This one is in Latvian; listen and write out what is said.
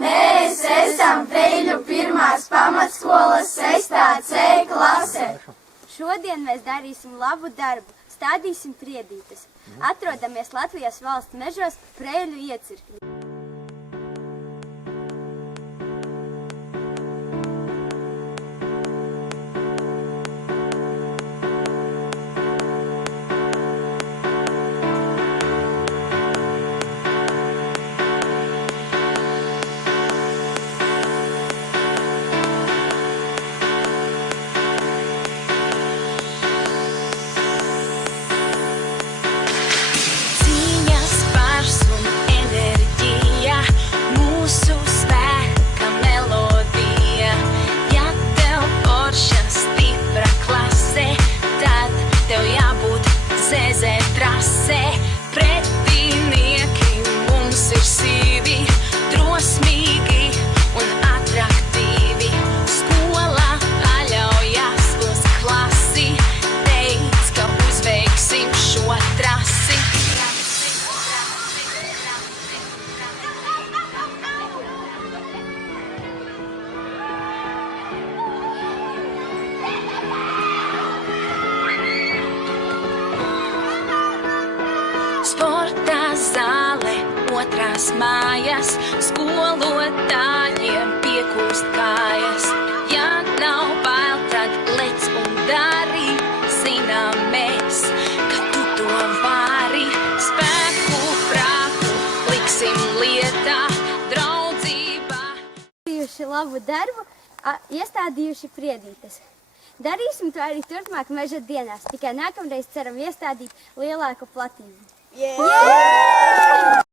Mēs esam Preļu pirmās pamatskolas 6. C klase. Šodien mēs darīsim labu darbu, stādīsim priedītes. Atrodamies Latvijas valsts mežos Preļu iecirkņi. Sporta zāle, otrās mājas, skolotājiem piekūst kājas. Ja nav bail, tad lec un dari, zinām mēs, ka tu to vari. Spēku, prātu, liksim lietā, draudzībā. Darījuši labu darbu, iestādījuši priedītes. Darīsim to arī turpmāk meža dienās, tikai nākamreiz ceram iestādīt lielāku platību. Yeah!